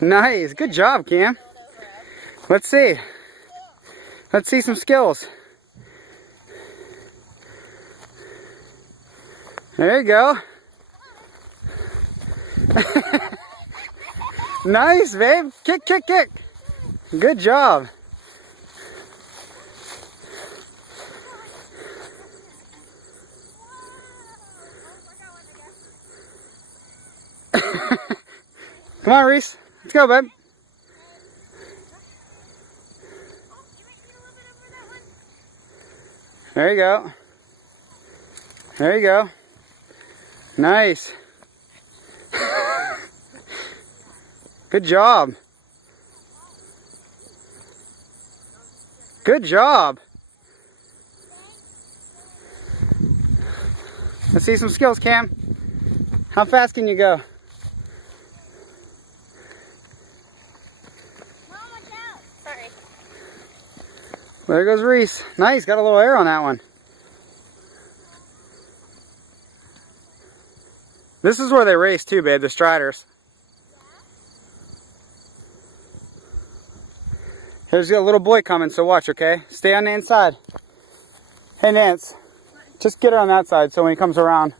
Nice. Good job, Cam. Let's see. Let's see some skills. There you go. Nice, babe. Kick, kick, kick. Good job. Come on, Reese. Let's go, babe. There you go. There you go. Nice. Good job. Good job. Let's see some skills, Cam. How fast can you go? Mom, watch out. Sorry. There goes Reese. Nice, got a little air on that one. This is where they race too, babe, the Striders. Here's a little boy coming, so watch, okay? Stay on the inside. Hey, Nance, just get her on that side so when he comes around,